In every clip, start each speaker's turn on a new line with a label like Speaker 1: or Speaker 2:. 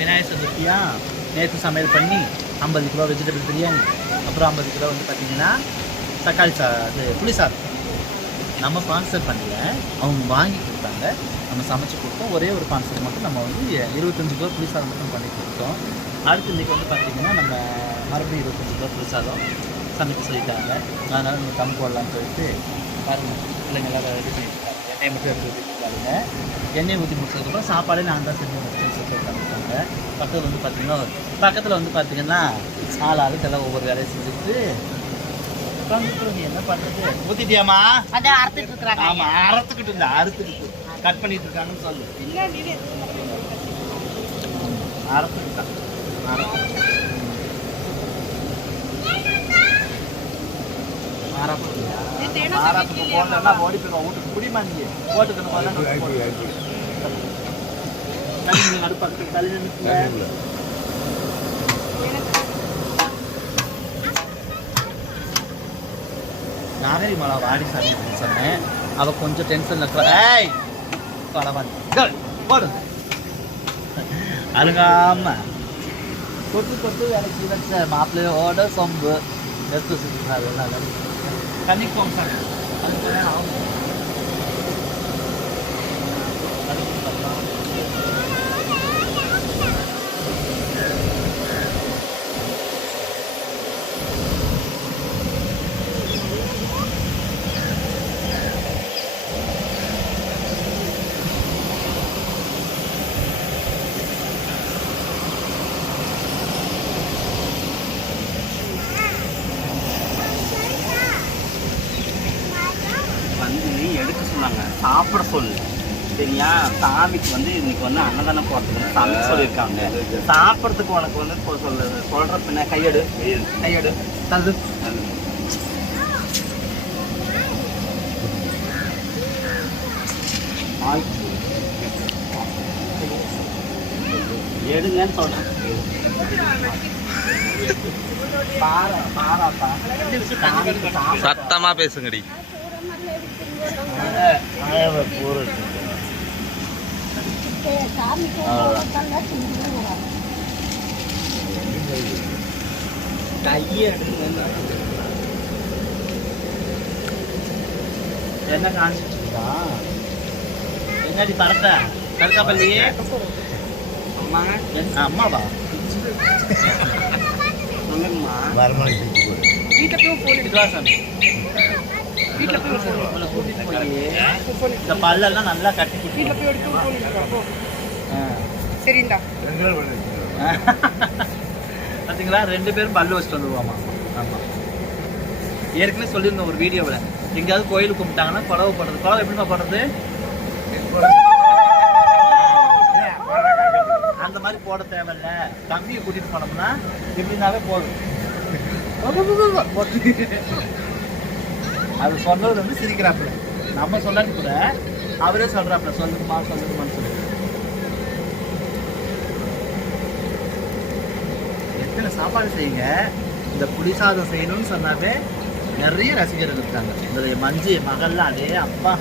Speaker 1: விநாயகர் சதுர்த்தியாக நேற்று சமையல் பண்ணி ஐம்பது கிலோ வெஜிடபிள் பிரியாணி அப்புறம் ஐம்பது கிலோ வந்து பார்த்தீங்கன்னா தக்காளி சா இது புளி சாதம். நம்ம ஸ்பான்சர் பண்ணல அவங்க வாங்கி கொடுத்தாங்க. நம்ம சமைச்சு கொடுத்தோம். ஒரே ஒரு ஸ்பான்சர் மட்டும் நம்ம வந்து இருபத்தஞ்சி கிலோ புளி சாதம் மட்டும் பண்ணி கொடுத்தோம். அடுத்து இன்றைக்கி வந்து பார்த்திங்கன்னா நம்ம மறுபடியும் இருபத்தஞ்சி கிலோ புளி சாதம் சமைக்க சொல்லிட்டாங்க. அதனால் நம்ம கம் போடலாம்னு சொல்லிட்டு பாருங்கள் பிள்ளைங்களாம் ரெடி பண்ணிட்டு எண்ணெய் மட்டும் எடுத்து வச்சுருக்காங்க எண்ணெய் ஊற்றி முடிச்சதுக்கப்புறம் சாப்பாடே நான் தான் செஞ்சு முடிச்சேன் உட்காந்துருக்காங்க பக்கத்தில் வந்து பார்த்திங்கன்னா பக்கத்தில் வந்து பார்த்திங்கன்னா ஆள் ஆளுக்கு எல்லாம் ஒவ்வொரு வேலையை செஞ்சுட்டு உட்காந்துட்டு என்ன பண்ணுறது ஊற்றிட்டியாமா
Speaker 2: அதான் அறுத்துட்டு இருக்கிறாங்க.
Speaker 1: ஆமா அறுத்துக்கிட்டு இல்லை அறுத்துக்கிட்டு. கட் பண்ணிட்டு இருக்காங்கன்னு சொல்லு. அறுத்துக்கிட்டான் ஓடி போயிடுவான். வீட்டுக்கு குடிமா நீங்க. போட்டுக்கணும் போதா நம்ம போட்டுக்கணும். தள்ளி நில்லுங்க, அடுப்பு பக்கத்துல தள்ளி நில்லுங்க. நாகரி மலா வாடி சாமி அப்படின்னு சொன்னேன் அவ கொஞ்சம் டென்ஷன் ஏய் பரவாயில்ல போடு அழுகாம கொத்து கொத்து வேலைக்கு வச்ச மாப்பிள்ளையோட சொம்பு எடுத்து சுற்றுறாரு எல்லாம் கன்னிக்கோம் சார் அது கல்யாணம் ஆகும். கன்னிக்கு சொல்லலாம்.
Speaker 3: வந்து எடுக்க சொன்னாங்க சாப்பிட சொல்லு சரியா சாமிக்கு வந்து இன்னைக்கு வந்து அன்னதானம் போடுறதுக்கு சாமி சொல்லியிருக்காங்க. சாப்பிட்றதுக்கு உனக்கு வந்து இப்போ சொல்லு சொல்ற பின்ன கையெடு கையெடு தள்ளு. எடுங்கன்னு சொல்றேன்.
Speaker 4: சத்தமா பேசுங்கடி.
Speaker 3: எடுங்க
Speaker 1: என்ன காணிச்சிருக்கா என்னடி பறக்க கருக்காப்பள்ளி
Speaker 3: அம்மா
Speaker 1: அம்மாவா
Speaker 3: சொல்லுங்கம்மா
Speaker 2: வீட்டுல போய் போன்
Speaker 1: சாமி
Speaker 2: வீட்டுல போய் phone எடு.
Speaker 1: உங்களை கூட்டிட்டு போய். இந்த பல்லெல்லாம் நல்லா
Speaker 2: வீட்டுல போய் எடுத்து. சரிண்டா
Speaker 1: பார்த்தீங்களா ரெண்டு பேரும் பல்லு வச்சுட்டு வந்துருவாமா? ஏற்கனவே சொல்லியிருந்தோம் ஒரு வீடியோவில். எங்கேயாவது கோயிலுக்கு கும்பிட்டாங்கன்னா குழவை போடுறது. குழவை எப்படிமா போடுறது? அந்த மாதிரி போட தேவையில்ல. தம்பியை கூட்டிட்டு போனோம்னா எப்படினாவே போதும். அது சொன்னது வந்து சிரிக்கிறாப்புல. நம்ம சொல்லன்னு கூட அவரே சொல்றாப்புல சொல்லுங்கம்மா சொல்லுங்கம்மான்னு சொல்லி. எத்தனை சாப்பாடு செய்யுங்க. இந்த புளிசாதம் செய்யணும்னு சொன்னாவே நிறைய ரசிகர்கள் இருக்காங்க. இந்த மஞ்சு என் மகள்லாம் அப்பா.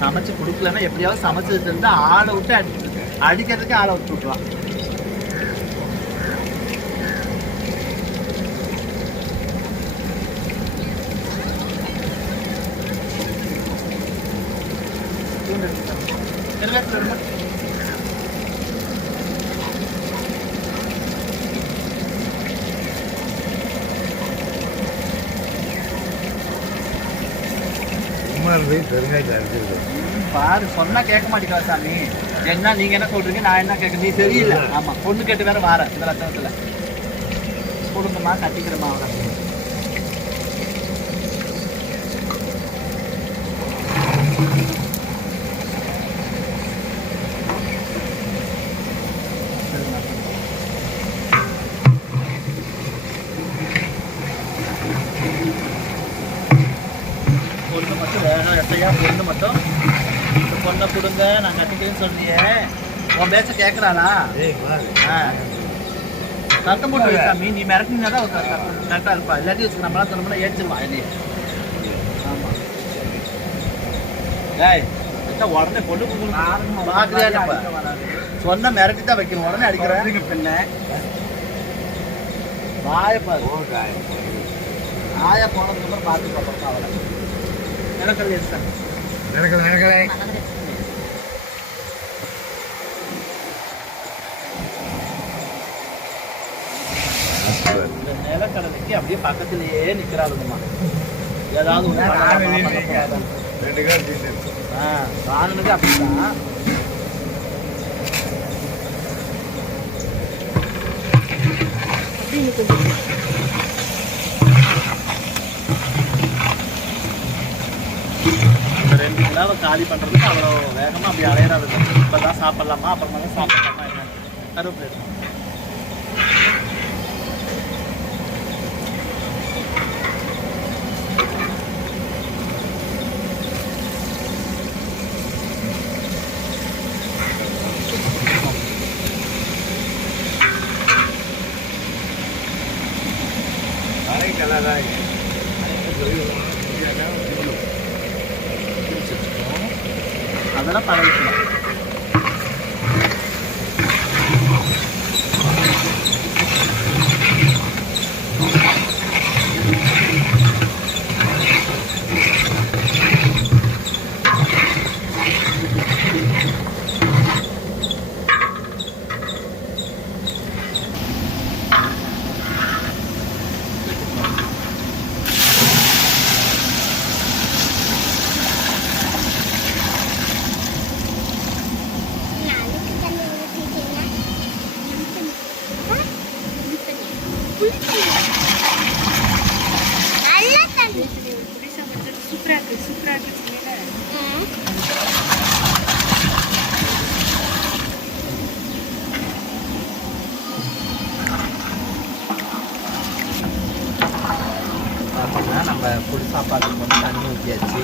Speaker 1: சமைச்சு கொடுக்கலன்னா எப்படியாவது சமைச்சது இருந்து ஆளை விட்டு அடி அடிக்கிறதுக்கு ஆளை விட்டு விட்டுருவான் கருவேப்பிலை ஒரு மூட்டை. ம், பாரு சொன்னா கேட்க மாட்டேங்கிறா சாமி. என்ன நீங்க என்ன சொல்றீங்க? நான் என்ன கேட்க நீ தெரியல ஆமா பொண்ணு கேட்டு வேற வார இந்த லட்சணத்துல. கொடுங்கம்மா கட்டிக்கிறமா அவரை. பொண்ணு மட்டும் வேணும் எத்தையா பொண்ணு மட்டும்? இந்த பொண்ணை கொடுங்க நான் கட்டிக்கிறேன்னு சொன்னியே உன் பேச்ச கேட்குறாளா ஆ. சத்தம் போட்டு வை சாமி நீ மிரட்டினா தான் கரெக்டாக இருப்பா. இல்லாட்டி வச்சு நம்மளாம் சொன்னோம்னா ஏற்றிடுவான் என்னைய. ஆமாம் ஏய் உடனே பொண்ணு பார்க்குறியா இல்லப்பா சொன்னா மிரட்டி தான் வைக்கணும். உடனே அடிக்கிறேன்.
Speaker 3: பின்ன.
Speaker 1: வாய பாரு. ஆயா போனதுக்கு அப்புறம் பார்த்து பார்ப்போம் அவளை நிலக்கடலை எடுத்தாங்க இந்த நிலக்கடலைக்கு அப்படியே பக்கத்திலேயே நிக்கிறாளுங்கம்மா. ஏதாவது ராணுனுக்கு அப்படிதான். இந்த ரெண்டு கிலோவை காலி பண்ணுறதுக்கு அவ்வளோ வேகமாக அப்படி அலையிறாரு இப்பதான் சாப்பிட்லாமா? அப்புறமா தான் சாப்பிட்லாமா? என்ன? கருவேப்பிலை எடுக்கணும். பிரிச்சு வச்சுக்கணும். அதெல்லாம் பழகிக்கலாம்
Speaker 2: சூப்பரா இருக்கு சூப்பரா இருக்கு சொன்னீங்க
Speaker 1: பார்த்தீங்கன்னா நம்ம புது சாப்பாட்டுக்கு வந்து தண்ணி ஊற்றியாச்சு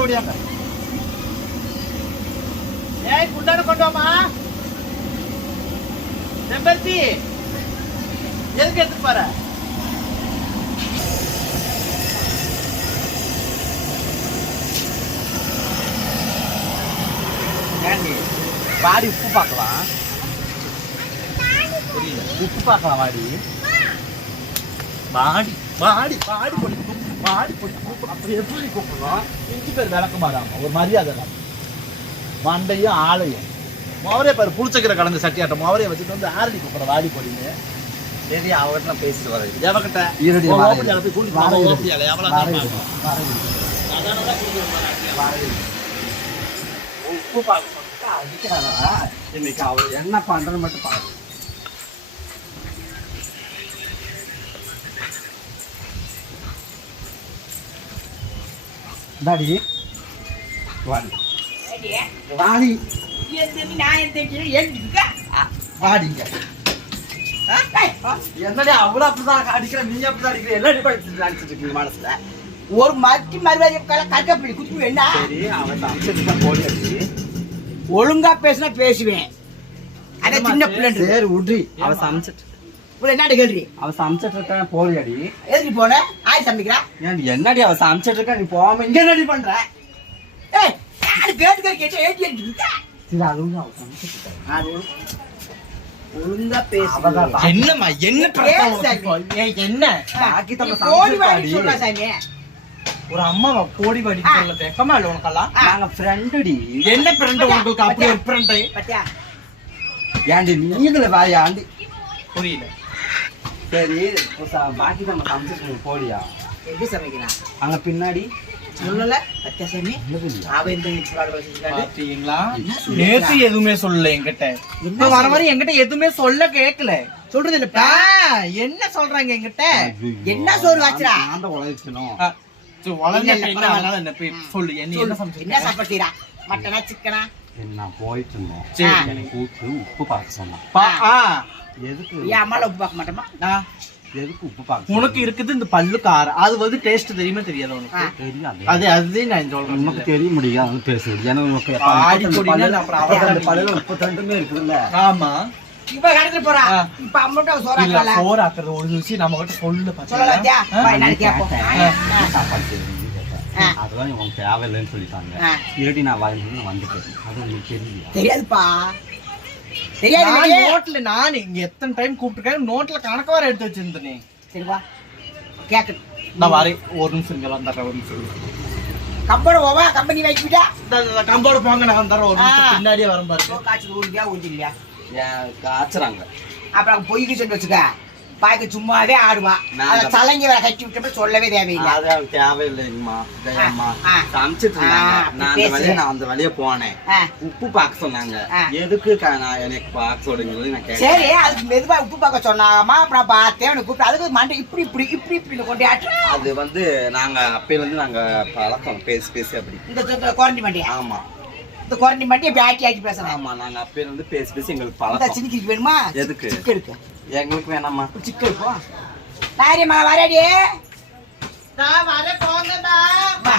Speaker 1: சீக்கிரம் ஓடியாங்க ஏய் குண்டான கொண்டு செம்பருத்தி எதுக்கு எடுத்துட்டு போற?
Speaker 3: ஏண்டி வாடி உப்பு பார்க்கலாம். புரியல. உப்பு பார்க்கலாம் வாடி.
Speaker 1: வாடி வாடி வாடி பொடி அப்படி எப்படி கூப்பிடணும் இஞ்சி பேர் விளக்க மாறாம ஒரு மரியாதை இல்லாம. மண்டையும் ஆளையும் மோவரே பாரு புளிச்சக்கரை கலந்து சட்டியாட்டம் மோவரையை வச்சுட்டு வந்து ஆரடி கூப்பிடுற வாடி பொடின்னு.
Speaker 3: சரி அவர்கிட்ட பேசிட்டு வரேன்.
Speaker 1: எவகிட்ட? வந்தா நாட்டியம்.
Speaker 3: உப்பு பார்க்க இன்னைக்கு அவர் என்ன பண்றன்னு மட்டும் பாரு தாடி வாடி வாடி வாடிங்க என்னடி அவ்வளவு அப்படிதான் அடிக்கிற நீ அப்படிதான் அடிக்கிற? என்ன நினைச்சிட்டு இருக்கீங்க மனசுல.
Speaker 5: ஒரு மத்தி மறுவாதி கட்டப்படி குத்து என்ன?
Speaker 3: சரி அவன் அம்சத்துக்கு போடி அடிச்சு.
Speaker 5: ஒழுங்கா பேசினா பேசுவேன். அட சின்ன பிள்ளை
Speaker 3: சரி விட்ரி அவ சமைச்சிட்டு
Speaker 5: என்ன கேள்வி?
Speaker 3: அவ சமைச்சிட்டு இருக்கான் போடி அடி.
Speaker 5: எதுக்கு போன? ஆய் சமைக்கிறா
Speaker 3: ஏன்டி என்னடி அவ சமைச்சிட்டு இருக்கா? நீ போகாம இங்க என்னடி பண்ற?
Speaker 5: ஏய் யாரு கேட்டு கேட்டு ஏட்டி அடிச்சுக்கிட்டா
Speaker 3: சரி அதுவும் அவ சமைச்சிட்டு இருக்கா.
Speaker 5: அது ஒழுங்கா பேசு.
Speaker 3: அவதான் தான்.
Speaker 1: என்னம்மா என்ன
Speaker 5: பிரச்சனை உனக்கு?
Speaker 1: ஏய், என்ன?
Speaker 3: பாக்கி தம்ம
Speaker 5: கோடி வாடி
Speaker 3: சமைச்சிருக்காடி.
Speaker 5: சொல்றா சாமி.
Speaker 1: ஒரு அம்மாவை கோடி வாடி
Speaker 5: ஆ.
Speaker 1: சொல்ல வெக்கமா இல்ல உனக்கெல்லாம்?
Speaker 3: நாங்க ஃப்ரெண்டுடி
Speaker 1: என்ன பிறண்ட உங்களுக்கு அப்படி ஒரு பிறண்டை
Speaker 5: பத்தியா?
Speaker 3: ஏன்டி நீ இதுல வாயா ஆண்டி.
Speaker 1: புரியல.
Speaker 3: சரி பாக்கி நம்ம சமைச்சிட்டு போடியா
Speaker 5: எப்படி சமைக்கிறான்
Speaker 3: அங்க பின்னாடி
Speaker 5: என்ன?
Speaker 1: நேத்து எதுவுமே சொல்லல என்கிட்ட.
Speaker 5: என்ன
Speaker 1: இப்ப வர வர என்கிட்ட எதுவுமே சொல்ல கேக்கல.
Speaker 5: சொல்றது இல்லப்பா
Speaker 1: என்ன சொல்றாங்க என்கிட்ட?
Speaker 5: என்ன சோறு வச்சுடா?
Speaker 1: என்ன சொல்லு. என்ன என்ன.
Speaker 5: என்ன சாப்பாட்டீரா மட்டனா சிக்கனா
Speaker 3: நான் போயிட்டு இருந்தோம். கூப்பிட்டு உப்பு பார்க்க
Speaker 1: ஆ,
Speaker 3: எதுக்கு
Speaker 5: ஏன் அம்மால உப்பு பார்க்க மாட்டோமா
Speaker 3: எதுக்கு உப்பு பார்க்க
Speaker 1: உனக்கு இருக்குது இந்த பல்லு காரம். அது வந்து டேஸ்ட் தெரியுமா தெரியாது உனக்கு?
Speaker 3: தெரியாது.
Speaker 1: அது அதுதான் நான் சொல்றேன்.
Speaker 3: உனக்கு தெரிய முடியாது பேசுறது. ஏன்னா உனக்கு
Speaker 1: அப்புறம்
Speaker 3: பல்லுல முப்பத்தி ரெண்டுமே இருக்குதுல்ல.
Speaker 1: ஆமா.
Speaker 6: இப்ப கடத்துல போறா. இப்ப
Speaker 1: இல்ல
Speaker 6: சோறாக்கல
Speaker 1: சோறு ஆக்குறது ஒரு விஷயம் நம்ம கிட்ட சொல்லு
Speaker 6: பாத்தியா?
Speaker 3: அதெல்லாம் உனக்கு தேவையில்லைன்னு சொல்லிட்டாங்க. இருடி நான் வாங்கி வந்துட்டேன். அது உங்களுக்கு
Speaker 6: தெரியாதுப்பா.
Speaker 1: நோட்ல நான் இங்க எத்தனை டைம் கூப்பிட்டுருக்கேன்? நோட்ல கணக்கு வர எடுத்து வச்சிருந்தேனே.
Speaker 6: சரி வா.
Speaker 1: நான் வரேன் ஒரு நிமிஷம் இங்க வந்துடுறேன் ஒரு நிமிஷம்
Speaker 6: கம்பெனி போவா? கம்பெனி வைக்கிட்டா
Speaker 1: கம்போடு போங்க நான் வந்துடுறேன் ஒரு நிமிஷம். பின்னாடியே வரும் பாருங்க
Speaker 6: காய்ச்சல்
Speaker 3: காய்ச்சறாங்க.
Speaker 6: அப்புறம் பொய்க்கு சொல்லி வச்சுக்க. பாய்க்கு சும்மாவே ஆடுவா.
Speaker 3: நான்
Speaker 6: அதை சலங்கி வேற கட்டி விட்டப்ப சொல்லவே தேவையில்லை.
Speaker 3: அது அவனுக்கு தேவையில்லைங்கம்மா. சமைச்சிட்டு இருந்தாங்க. நான் அந்த. வழியா நான் அந்த வழியா போனேன். உப்பு பார்க்க சொன்னாங்க. எதுக்கு நான் எனக்கு பார்க்க சொல்லுங்க சொல்லி நான் கேட்டேன்.
Speaker 6: சரி அதுக்கு மெதுவா உப்பு பார்க்க சொன்னாங்கம்மா. அப்புறம் நான் பார்த்தேன் அவனை கூப்பிட்டு. அதுக்கு மண்டை இப்படி இப்படி இப்படி இப்படி கொண்டாட்டு
Speaker 3: அது வந்து நாங்க அப்பையில இருந்து நாங்க பழக்கம் பேசி பேசி அப்படி.
Speaker 6: இந்த குரண்டி மண்டியா?
Speaker 3: ஆமா.
Speaker 6: இந்த குரண்டி மண்டி அப்படி ஆட்டி ஆட்டி பேசுறேன்.
Speaker 3: ஆமா நாங்க அப்பையில இருந்து பேசி பேசி எங்களுக்கு
Speaker 6: இந்த
Speaker 3: பழக்கம்
Speaker 6: சின்னிக்கு வேணுமா?
Speaker 3: எதுக்கு?
Speaker 6: சிக்கு இருக்கு.
Speaker 3: எங்களுக்கு வேணாமா
Speaker 6: சிக்கு இருக்கோ நாரியம்மா வராடி.
Speaker 1: நான் வரேன் போங்கடா
Speaker 6: வா.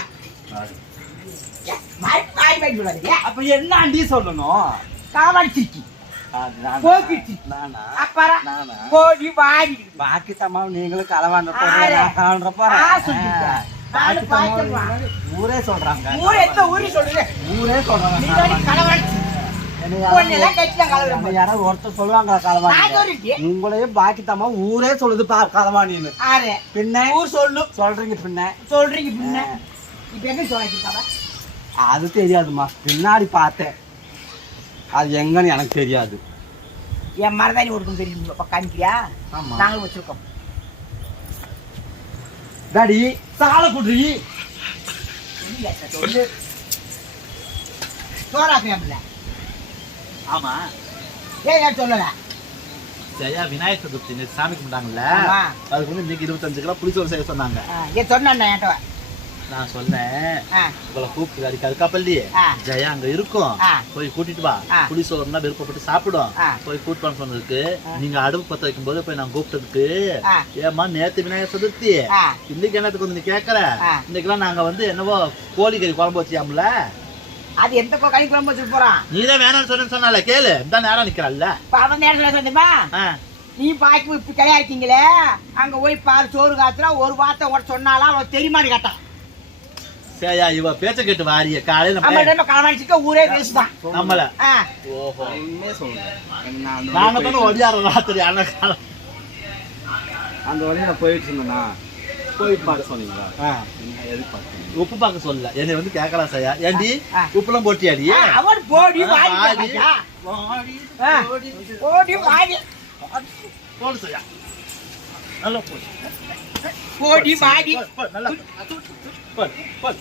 Speaker 3: அப்ப என்ன சொல்லணும்?
Speaker 6: காவாடி சிக்கி
Speaker 3: அது நானா?
Speaker 6: போக்கிட்டு.
Speaker 3: நானா?
Speaker 6: அப்புறம்
Speaker 3: நானா?
Speaker 6: போடி வாடி.
Speaker 3: பாக்கி தம்மா நீங்களும்.
Speaker 6: ஆ,
Speaker 3: போறேன்.
Speaker 6: நானும் பார்த்தேன்.
Speaker 3: ஊரே சொல்றாங்க.
Speaker 6: ஊர் எந்த ஊரு
Speaker 3: சொல்றாங்க?
Speaker 6: நீ தானே கலவரம்.
Speaker 3: யாராவது ஒருத்தர் சொல்லுவாங்க
Speaker 6: சொல்லிட்டேன்.
Speaker 3: உங்களையே பாக்கி தம்மா ஊரே சொல்லுது பார் களவாணின்னு
Speaker 6: ஆறு
Speaker 3: பின்ன?
Speaker 6: ஊர் சொல்லு.
Speaker 3: சொல்றீங்க பின்ன?
Speaker 6: சொல்றீங்க பின்ன. இப்ப எங்க சொல்லிருக்காவ
Speaker 3: அது தெரியாதும்மா. பின்னாடி பார்த்தேன். அது எங்கன்னு எனக்கு தெரியாது.
Speaker 6: என் மரதாணி ஒருக்கும் தெரியும். காமிக்கிறியா?
Speaker 3: ஆமா.
Speaker 6: நாங்களும் வச்சிருக்கோம்.
Speaker 3: டாடி சாலை குடி
Speaker 6: இல்ல, சொல்லு சோறாக்குறியாம்ல
Speaker 1: ஆமா.
Speaker 6: ஏன் சொல்லல?
Speaker 1: சரியா விநாயகர் சதுர்த்தி சாமி கும்பிட்டாங்கல்ல. அதுக்கு வந்து இன்னைக்கு இருபத்தஞ்சு கிலோ புளிச்சோறு செய்ய சொன்னாங்க.
Speaker 6: ஏன் சொன்ன என்கிட்ட?
Speaker 1: நான் சொன்னேன். உங்களை கூப்பிட்டு அடிக்க அதுக்காப்பள்ளி. ஜெயா அங்க இருக்கும். போய் கூட்டிட்டு வா. புளி சோறுனா விருப்பப்பட்டு சாப்பிடும். போய் கூட்டு சொன்னதுக்கு நீங்க அடுப்பு பத்த வைக்கும் போது போய் நான் கூப்பிட்டதுக்கு. ஏமா நேத்து விநாயகர் சதுர்த்தி. இன்னைக்கு என்னத்துக்கு வந்து நீ கேக்குற. இன்னைக்கெல்லாம் நாங்க வந்து என்னவோ கோழிக்கறி குழம்பு வச்சியாம்ல?
Speaker 6: அது எந்த கறி குழம்பு வச்சுட்டு போறான்?
Speaker 1: நீ தான் வேணாம்னு சொன்னு சொன்னால கேளு. இந்த நேரம் நிக்கிறாள்ல.
Speaker 6: அவன் நேரத்துல சொன்னீமா. நீ பாய்க்கு இப்ப கிடையாக்கிங்களே அங்க போய் பாரு சோறு காத்துல ஒரு வார்த்தை கூட சொன்னாலும் அவன் தெரியுமான்னு கேட்டான்.
Speaker 1: சரியா இவ பேச்ச கேட்டு வாரிய. காலையில நம்ம-
Speaker 6: நம்ம களவாணிச்சிக்க ஊரே பேசுதான்
Speaker 1: நம்மள. ஓஹோ.
Speaker 3: உண்மையே சொல்றேன் நான் அந்த
Speaker 1: நாங்க
Speaker 3: வழியா
Speaker 1: தானே ஒடியாரோம் ராத்திரி அண்ணன் காலம்.
Speaker 3: போயிட்டு- அந்த வழியில போயிட்டு இருந்தேனா? போயிட்டு பார்க்க சொன்னீங்களா. என்ன எதுக்கு பார்த்தீங்க
Speaker 1: உப்பு பார்க்க சொல்லல. என்னை வந்து கேட்கலாம் சையா ஏண்டி. உப்புலாம் போட்டியாடி?
Speaker 6: அவன் போடி வாடி
Speaker 1: போடி
Speaker 6: வாடி.
Speaker 1: போடு சையா நல்லா போடு.
Speaker 6: போடி வாடி.
Speaker 1: போடு, போடு, நல்லா போடு. போடு, போடு.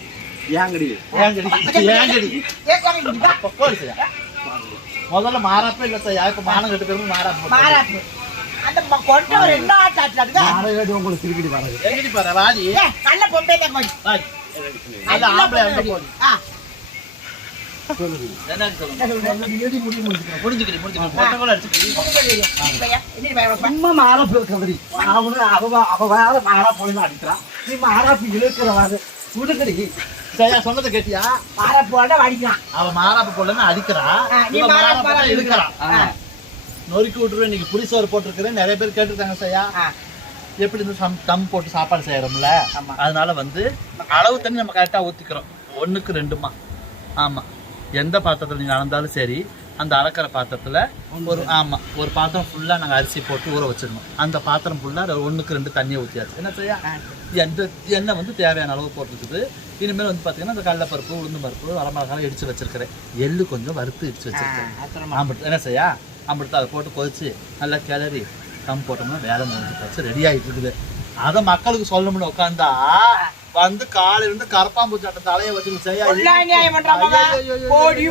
Speaker 3: ஏங்கடி.
Speaker 1: ஏங்கடி ஏங்கடி.
Speaker 6: கேட்காம இருந்தா
Speaker 1: போ- போடு சையா முதல்ல மாறாப்பே இல்ல சையா இப்ப மானம் கட்டு பேரும் மாறாப்பு
Speaker 6: அந்த ம- கொண்டவர் என்ன ஆட்டாச்சு அதுக்கு
Speaker 3: நாடகம் உங்களுக்கு திருப்பிடி வரது
Speaker 1: எங்கடி பாரு வாடி.
Speaker 6: நல்ல தான்.
Speaker 1: வாடி. நல்ல ஆம்பளை. போடி.
Speaker 6: ஆ,
Speaker 1: சொன்னதை கேட்டியா
Speaker 6: மாறாப்பு போட்டா வடிக்கிறான்.
Speaker 1: அவ மாறாப்பு போடலன்னு அடிக்கிறான்
Speaker 6: ஆ,
Speaker 1: நொறுக்கி விட்டுருவேன் இன்னைக்கு புளிசோறு போட்டிருக்கிறேன் நிறைய பேர் கேட்டிருக்காங்க சையா
Speaker 6: ஆ.
Speaker 1: எப்படி இருந்து சம் தம் போட்டு சாப்பாடு செய்யறோம்ல
Speaker 6: ஆமா.
Speaker 1: அதனால வந்து அளவு தண்ணி நம்ம கரெக்டாக ஊற்றிக்கிறோம் ஒன்றுக்கு ரெண்டுமா ஆமாம் எந்த பாத்திரத்தில் நீங்கள் அளந்தாலும் சரி அந்த அளக்கிற பாத்திரத்தில் ஒரு ஆமாம் ஒரு பாத்திரம் ஃபுல்லாக நாங்கள் அரிசி போட்டு ஊற வச்சிடணும். அந்த பாத்திரம் ஃபுல்லாக ஒன்றுக்கு ரெண்டு தண்ணியை ஊற்றியாச்சு என்ன செய்யா? எண்ணெய் எண்ணெய் வந்து தேவையான அளவு போட்டுருக்குது இனிமேல் வந்து பார்த்தீங்கன்னா இந்த கடலைப்பருப்பு உளுந்து பருப்பு வரமிளகாய் இடிச்சு வச்சிருக்கிறேன். எள்ளு கொஞ்சம் வறுத்து
Speaker 6: ஆ, அப்புறமா.
Speaker 1: ஆம்பிட்டு என்ன செய்யா? அம்பிட்டு அதை போட்டு கொதிச்சு நல்லா கிளறி கம் போட்டோம்னா வேலை முடிஞ்சு போச்சு. ரெடி ஆகிட்டு இருக்குது. அதை மக்களுக்கு சொல்லணும்னு உட்காந்தா வந்து காலையில இருந்து கரப்பாம்பூச்சி அட்டை தலையை வச்சு செய்யா
Speaker 6: நியாயம் பண்றாங்க.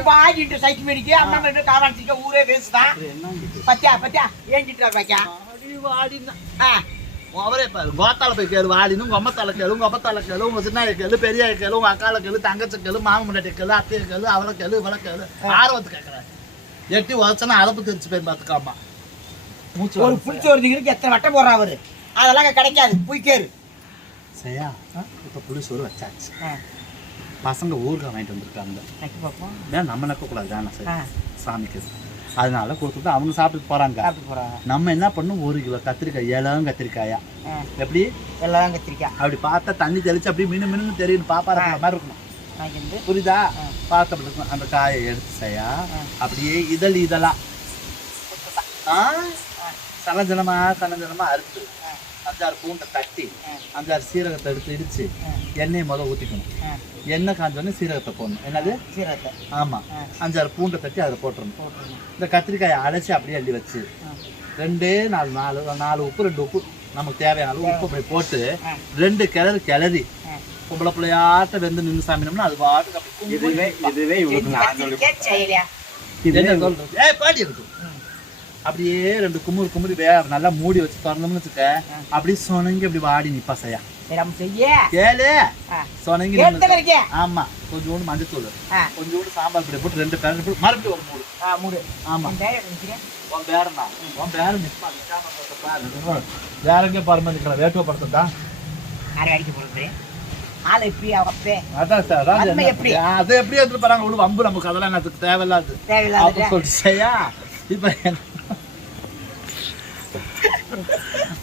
Speaker 6: வாடிட்டு சைக்கிள் மேடிக்கு. அம்மா கிட்ட காவாடிச்சிக்க ஊரே பேசுதான் பத்தியா பத்தியா? ஏங்கிட்டு. ஆ.
Speaker 1: அவரே பாரு. கோத்தால போய் கேளு வாடினு உங்க அம்மத்தால கேளு உங்க அப்பத்தால கேளு உங்க சின்னாய கேளு பெரிய கேளு உங்க அக்கால கேளு தங்கச்சி கேளு மாமன் முன்னாடி கேளு அத்தைய கேளு அவளை கேளு இவளை கேளு. ஆர்வத்து கேட்கறேன் எட்டி உதச்சனா அளப்பு தெரிச்சு போய் பார்த்துக்காமா.
Speaker 6: ஒரு
Speaker 1: வருது.
Speaker 6: புளிச்ச ஒரு திகிருக்கு எத்தனை வட்டம் போடுறா அவரு?
Speaker 5: அதெல்லாம் கிடைக்காது. போய் கேரு
Speaker 1: சரியா? இப்போ புளி சோறு வச்சாச்சு. பசங்க ஊறுகாய் வாங்கிட்டு வந்திருக்காங்க. நம்ம நக்கக்கூடாது?
Speaker 5: ஆ,
Speaker 1: சரி. சாமிக்கு. அதனால கொடுத்துட்டு அவங்க சாப்பிட்டு போறாங்க. நம்ம என்ன பண்ணணும் ஒரு கிலோ கத்திரிக்காய் இளம் கத்திரிக்காயா? எப்படி?
Speaker 5: எல்லாம் கத்திரிக்காய்.
Speaker 1: அப்படி பார்த்தா தண்ணி தெளிச்சு அப்படியே மினு மினு தெரியும் பாப்பா இருக்கிற மாதிரி இருக்கணும். புரியுதா. பார்த்து அப்படி இருக்கணும் அந்த காயை எடுத்து செய்யா. அப்படியே இதழ் இதழா. சலஞ்சலமா சலஞ்சலமா அறுத்து. அஞ்சாறு பூண்டை தட்டி. அஞ்சாறு சீரகத்தை எடுத்து இடிச்சு எண்ணெயை முதல்ல ஊற்றிக்கணும் எண்ணெய் காஞ்சோடனே சீரகத்தை போடணும். என்னது?
Speaker 5: சீரகத்தை.
Speaker 1: ஆமாம். அஞ்சாறு பூண்டை தட்டி அதில் போட்டுறணும்.
Speaker 5: போட்டுருணும்
Speaker 1: இந்த கத்திரிக்காயை அடைச்சி அப்படியே அள்ளி வச்சு ரெண்டே நாலு நாலு நாலு உப்பு ரெண்டு உப்பு. நமக்கு தேவையான அளவு உப்பு அப்படி போட்டு. ரெண்டு கிளறு கிளறி. பொம்பளை பிள்ளையாட்ட வெந்து நின்று சாமினோம்னா அது பாட்டுக்கு
Speaker 3: இதுவே இதுவே இவளுக்கு நான் சொல்லி
Speaker 5: கத்திரிக்காய் செய்யலையா?
Speaker 1: என்ன சொல்றது? ஏய், பாடி இருக்கு. அப்படியே ரெண்டு குமுறு குமுறி வே நல்லா மூடி வச்சு திறந்தோம்னு வச்சுக்க அப்படியே சொனங்கி அப்படி வாடி நிப்பா செய்யா.
Speaker 5: ஆ.
Speaker 1: சொனங்கி ஆமா. கொஞ்சோண்டு மஞ்சத்தூள். கொஞ்சோண்டு சாம்பார் பொடி போட்டு ரெண்டு பேரும் போட்டு மறுபடியும் ஒரு மூடு.
Speaker 5: மூடு.
Speaker 1: ஆமா.
Speaker 5: உன்
Speaker 1: பேரனா உன் பேரன் நிப்பா. நிக்காம. வேற எங்கே பாருமா நிக்கிற வேட்டுவ படுத்தா
Speaker 5: யாரை அடிக்க போறது ஆள் எப்படி அவப்பே
Speaker 1: அதான் சார் அதான்
Speaker 5: எப்படி?
Speaker 1: அது எப்படி எடுத்துட்டு போறாங்க? ஒண்ணு வம்பு நமக்கு அதெல்லாம் எனக்கு தேவையில்லாது. சொல்லிட்டு இப்ப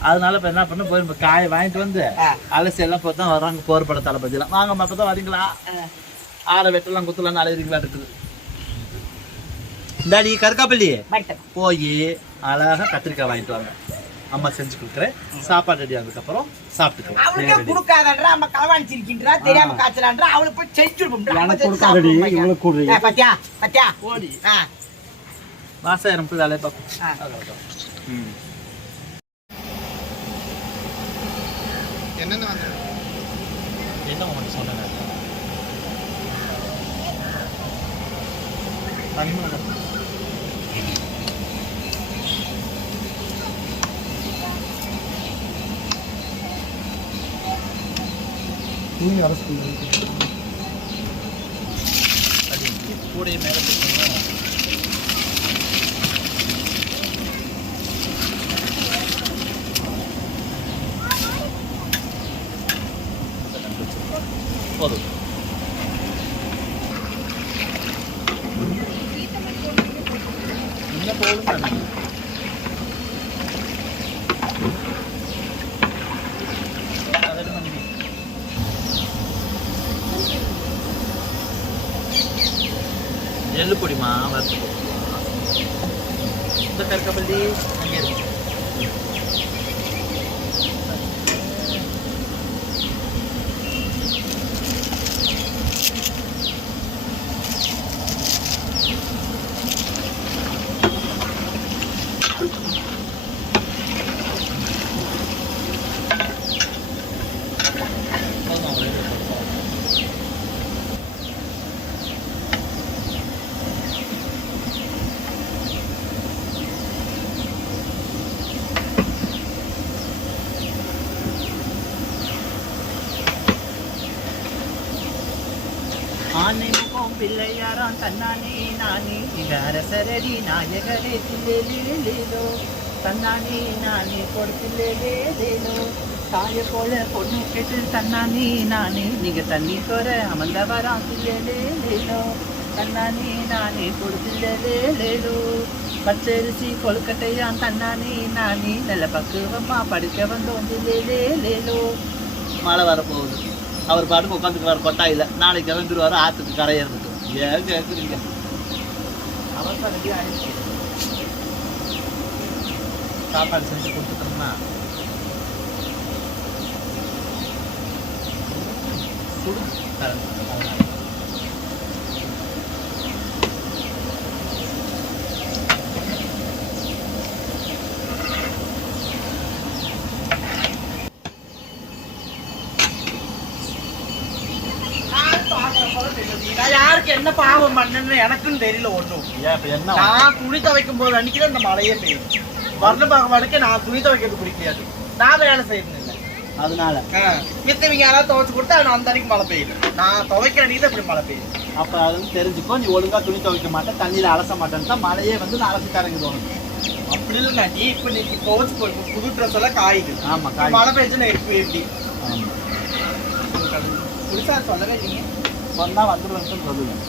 Speaker 1: அதனால இப்ப என்ன பண்ண போய் காயை வாங்கிட்டு வந்து. அலசி எல்லாம் போட்டு தான் வர்றாங்க போர் பட தளபதி எல்லாம் வாங்க அப்ப தான் வரீங்களா? ஆளை வெட்டலாம் குத்தலாம் அலையிறீங்களா இருக்குது இந்தாடி கருக்காப்பள்ளி. போய் அழகா கத்திரிக்காய் வாங்கிட்டு வாங்க. அம்மா செஞ்சு கொடுக்குறேன். சாப்பாடு ரெடி ஆனதுக்கப்புறம் சாப்பிட்டுக்கலாம்.
Speaker 5: அவளுக்கு. கொடுக்காதன்றா களவாணிச்சிருக்கின்றா தெரியாம காய்ச்சலான்றா அவளுக்கு போய்
Speaker 3: எனக்கு கொடுக்காதடி, இவளுக்கு கொடுறீ.
Speaker 5: பத்தியா? பத்தியா?
Speaker 1: ஓடி
Speaker 5: ஆ.
Speaker 1: வாசாயிரம் போய் வேலையை பார்ப்போம்
Speaker 5: ஆ.
Speaker 1: அவ்வளவுதான்.
Speaker 3: ம்.
Speaker 1: என்ன உங்களுக்கு சொன்னேன் தனிமலை
Speaker 3: துணி அரசு
Speaker 1: கூடைய மேலே 我也不想吃 பிள்ளையாரான் தன்னானே நானே. அரசரடி நாயகரே தில்லேலோ தன்னானே நானே கொடுத்தில்லேலேலோ தாய போல பொண்ணு கேட்டு தன்னானே நானே. நீங்க தண்ணி தோற அமர்ந்தவராம் தில்லேலேலோ தன்னானே நானே கொடுத்தில்லேலேலோ பச்சரிசி கொழுக்கட்டையான் தன்னானே நானே. நல்ல பக்குவமா படிக்க வந்தோம் தில்லேலேலோ மழை வரப்போகுது. அவர் பாட்டுக்கு உட்காந்துக்குவார் கொட்டாயில். நாளைக்கு கிளம்பிடுவார் ஆற்றுக்கு கரையிறதுக்கு. ஏன் கேட்குறீங்க சாப்பாடு செஞ்சு கொடுத்துட்டோம்னா சுடு கரண்ட் அதனால.
Speaker 5: நான் யாருக்கு என்ன பாவம் பண்ணேன்னு எனக்கும் தெரியல
Speaker 1: என்ன?
Speaker 5: நான் துணி துவைக்கும் போது அன்னைக்கு இந்த மழையே பெய்யும் வரணும் பகவானுக்கு நான் துணி துவைக்கிறது பிடிக்காது. நான் வேலை செய்யணும் இல்லை.
Speaker 1: அதனால?
Speaker 5: மித்தவங்க யாராவது துவைச்சு கொடுத்தா நான் அந்த அன்னைக்கு மழை பெய்யுது. நான் துவைக்கிற அன்னைக்கு தான் இப்படி மழை பெய்யுது.
Speaker 1: அப்ப அது தெரிஞ்சுக்கோ நீ ஒழுங்கா துணி துவைக்க மாட்டேன் தண்ணியில அலச மாட்டேன்னு தான் மழையே வந்து நான் அலசி தரங்குது உனக்கு
Speaker 5: அப்படி இல்லைங்க ஆண்டி இப்போ நீங்க துவச்சு போட்டு புது ட்ரெஸ் எல்லாம் காயுது
Speaker 1: ஆமா
Speaker 5: இப்ப
Speaker 1: காய்
Speaker 5: மழை பெஞ்சு எப்படி எப்படி?
Speaker 1: ஆமா.
Speaker 5: புதுசா சொல்லவே இல்லைங்க
Speaker 1: சொன்னா வந்துருவேன் சொல்லுவேன்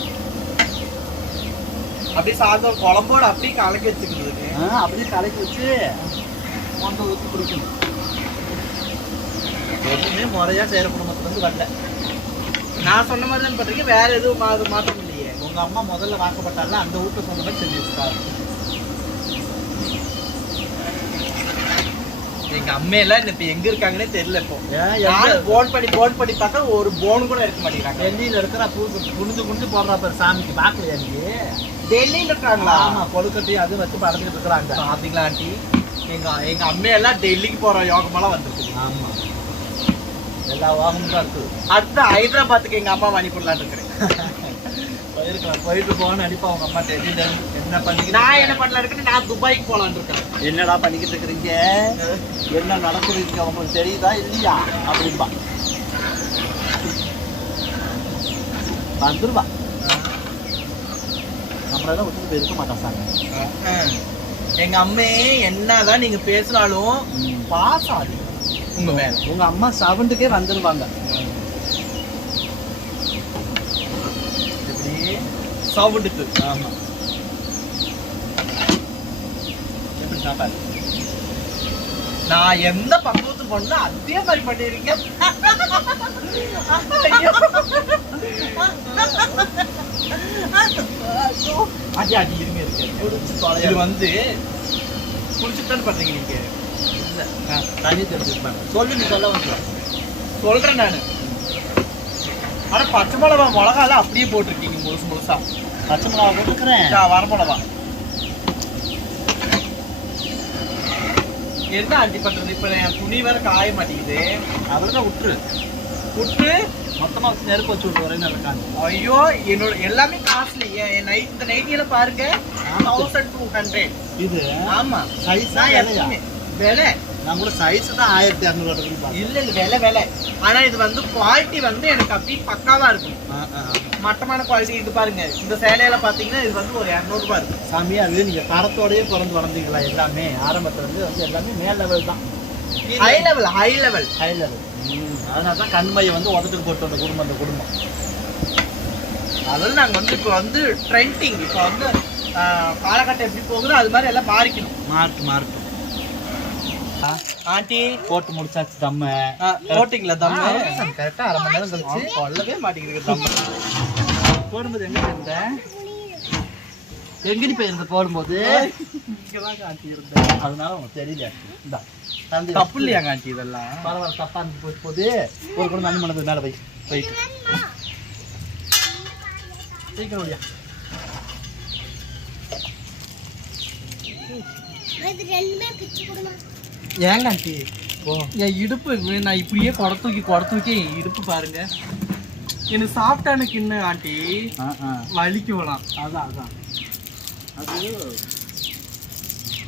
Speaker 5: அப்படியே சாதம் குழம்போட அப்படியே கலக்கி வச்சுக்கிறது
Speaker 1: அப்படியே கலக்கி வச்சு கொண்டு ஊற்றி குடிக்கணும். எதுவுமே முறையா செய்யற குடும்பத்துல இருந்து வரல.
Speaker 5: நான் சொன்ன மாதிரி தான் பண்றீங்க வேற எதுவும் மா மாற்றம் இல்லையே.
Speaker 1: உங்க அம்மா முதல்ல வாக்கப்பட்டால அந்த வீட்டுல சொன்ன மாதிரி செஞ்சு வச்சுட்டாரு
Speaker 5: எங்க அம்மையெல்லாம் இப்ப எங்க இருக்காங்கன்னே தெரியல இப்போ.
Speaker 1: ஏன் எங்க?
Speaker 5: யாரு போன் பண்ணி போன் பண்ணி பார்த்தா ஒரு போன் கூட இருக்க மாட்டேங்கிறாங்க.
Speaker 1: டெல்லியில இருக்கிற பூ குனிஞ்சு குனிஞ்சு போடுறா பாரு சாமிக்கு பாக்கலையா நீ?
Speaker 5: டெல்லியில இருக்காங்களா?
Speaker 1: ஆமா கொழுக்கட்டையும் அது வச்சு படத்துக்கிட்டு இருக்கிறாங்க.
Speaker 5: பாத்தீங்களா ஆண்டி? எங்க எங்க அம்மையெல்லாம் டெல்லிக்கு போற யோகமெல்லாம் வந்திருக்கு
Speaker 1: ஆமா. எல்லா வாகனமும் தான் இருக்குது
Speaker 5: அடுத்து ஹைதராபாத்துக்கு எங்க அம்மா வாங்கி போடலான்னு இருக்கிறேன்.
Speaker 1: போயிருக்கலாம் போயிட்டு போகணும் அடிப்பா உங்க அம்மா டெல்லியில. என்ன
Speaker 5: நான் என்ன இருக்கேன் நான் துபாய்க்கு போலான்னு இருக்கேன்.
Speaker 1: என்னடா பண்ணிக்கிட்டு இருக்கிறீங்க என்ன நடக்குது இங்க? உங்களுக்கு தெரியுதா இல்லையா? அப்படின்பா. வந்துருவா. நம்மளால விட்டுட்டு போயிருக்க மாட்டான் சாமி.
Speaker 5: எங்க அம்மே என்னதான் நீங்க பேசினாலும் பாஸ் ஆகுது உங்க மேல.
Speaker 1: உங்க அம்மா சவுண்டுக்கே வந்துருவாங்க.
Speaker 5: சவுண்டுக்கு.
Speaker 1: ஆமா.
Speaker 5: நான் எந்த பக்குவத்துக்கு பண்ணா அதே மாதிரி பண்ணிருக்கீங்க. ஐயோ. அடி அடி இருங்க இருக்கு இது வந்து குடிச்சுட்டு பண்றீங்க நீங்க?
Speaker 1: இல்ல. தண்ணி சொல்லு நீ சொல்ல வந்து.
Speaker 5: சொல்றேன் நானு. ஆனா பச்சை மிளகா மிளகால அப்படியே போட்டிருக்கீங்க முழுசு முழுசா.
Speaker 1: பச்சை மிளகா போட்டுக்கிறேன்
Speaker 5: வர மிளகா என்ன ஆண்டி பண்றது? இப்ப என் துணி வேற காய மாட்டேங்குது.
Speaker 1: அவ்வளோதான் விட்டுரு
Speaker 5: புட்டு
Speaker 1: மொத்தமா வச்சு நெருப்பு வச்சு விட்டு இருக்காங்க
Speaker 5: ஐயோ என்னோட எல்லாமே காஸ்ட்லி என் நைட் இந்த நைட்டியில பாருங்க தௌசண்ட் டூ ஹண்ட்ரட்
Speaker 1: இது
Speaker 5: ஆமா.
Speaker 1: சைஸ்
Speaker 5: எப்பவுமே விலை.
Speaker 1: நான் கூட சைஸ் தான் ஆயிரத்தி இரநூறு
Speaker 5: இல்ல இல்ல விலை விலை. ஆனா இது வந்து குவாலிட்டி வந்து எனக்கு அப்படியே பக்காவா இருக்கும்.
Speaker 1: ஆ, ஆ.
Speaker 5: மட்டமான குவாலிட்டி இது பாருங்க. இந்த சேலையில பாத்தீங்கன்னா இது வந்து ஒரு இரநூறுபா இருக்கும்
Speaker 1: சாமி அது நீங்க தரத்தோடயே பிறந்து வளர்ந்தீங்களா எல்லாமே? ஆரம்பத்துல இருந்து வந்து எல்லாமே மேல் லெவல் தான்.
Speaker 5: High level high level
Speaker 1: high level அதனால தான் கண்மையை வந்து உதட்டுக்கு போட்டு வந்த குடும்பம் அந்த குடும்பம்.
Speaker 5: அதாவது நாங்க வந்து இப்போ வந்து ட்ரெண்டிங் இப்போ வந்து காலகட்டம் எப்படி போகுதோ அது மாதிரி எல்லாம் மாறிக்கணும்.
Speaker 1: மார்க் மார்க்
Speaker 5: ஆண்டி.
Speaker 1: போட்டு முடிச்சாச்சு தம்ம.
Speaker 5: போட்டிங்களா தம்மு?
Speaker 1: கரெக்டா அரை மணி நேரம் கழிச்சு.
Speaker 5: கொள்ளவே மாட்டேங்குது தம்மு.
Speaker 1: போடும்போது எங்க இருந்த எங்கடி போயிருந்த போடும்போது?
Speaker 5: இங்கதாங்க ஆண்டி இருந்தேன்
Speaker 1: அதனால உனக்கு தெரியல. இந்தா
Speaker 5: தப்பு இல்லையாங்க ஆண்டி இதெல்லாம்?
Speaker 1: பரவாயில்ல தப்பா இருந்து போது ஒரு குடம் நன்மை மனது மேலே வை போயிட்டு. சீக்கிரம் ஒடியா
Speaker 5: ஏங்க ஆண்டி என் இடுப்பு நான் இப்படியே கொடை தூக்கி கொடை தூக்கி என் இடுப்பு பாருங்க. எனக்கு சாப்பிட்டானு கிண்ணு ஆண்டி?
Speaker 1: ஆ ஆ.
Speaker 5: வலிக்குவலாம்
Speaker 1: அதான் அதான். அது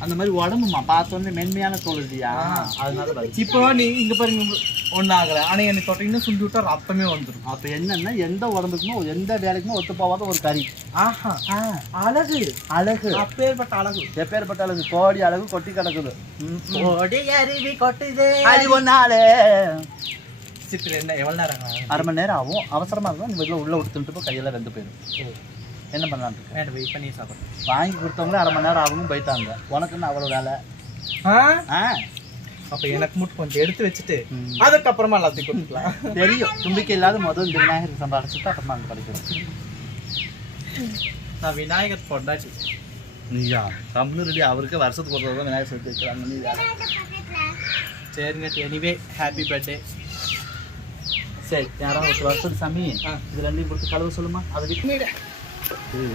Speaker 1: அந்த மாதிரி உடம்புமா? பார்த்தோன்னே மென்மையான தோல் இல்லையா
Speaker 5: ஆ.
Speaker 1: அதனால.
Speaker 5: இப்போ நீ இங்க பாருங்க ஒன்றும் ஆகலை. ஆனால் என்னை தொட்டிங்கன்னா சுண்டி விட்டா ரத்தமே வந்துடும்
Speaker 1: அப்ப என்னன்னா எந்த உடம்புக்குமோ எந்த வேலைக்குமோ ஒத்து போகாத ஒரு கறி.
Speaker 5: ஆஹா. அழகு.
Speaker 1: அழகு.
Speaker 5: அப்பேற்பட்ட அழகு.
Speaker 1: எப்பேற்பட்ட அழகு? கோடி அழகு கொட்டி கிடக்குது.
Speaker 5: ஓடி அருவி கொட்டுதே.
Speaker 1: அது ஒன்னாலே
Speaker 5: சித்திர என்ன எவ்வளோ நேரம் ஆகும்?
Speaker 1: அரை மணி நேரம் ஆகும். அவசரமா இருக்கும் நீ உள்ள விட்டுட்டு போ கையெல்லாம் வெந்து போயிடும். என்ன பண்ணலாம் இருக்கு?
Speaker 5: வேண்டாம் வெயிட் பண்ணி சாப்பிட்றேன்
Speaker 1: வாங்கி கொடுத்தவங்களே அரை மணி நேரம் ஆகும் போயிட்டாங்க. உனக்குன்னு அவ்வளோ வேலை.
Speaker 5: ஆ?
Speaker 1: ஆ.
Speaker 5: அப்போ எனக்கு மட்டும் கொஞ்சம் எடுத்து வச்சுட்டு. அதுக்கப்புறமா எல்லாத்தையும் கொடுக்கலாம்
Speaker 1: தெரியும். தும்பிக்கை இல்லாத முதல் இந்த விநாயகர் சம்பாதிச்சுட்டு அப்புறமா அங்கே படிக்கிறோம்
Speaker 5: நான் விநாயகர் பொண்டாட்டி.
Speaker 1: நீயா? ரெடி. அவருக்கு வருஷத்துக்கு ஒரு விநாயகர் சதுர்த்தி வைக்கிறாங்க. நீ?
Speaker 5: சரிங்க. எனிவே ஹாப்பி பர்த்டே
Speaker 1: சரி யாராவது ஒரு வர சாமி. இது ரெண்டையும் கொடுத்து கழுவ சொல்லுமா? அதுக்கு ம்.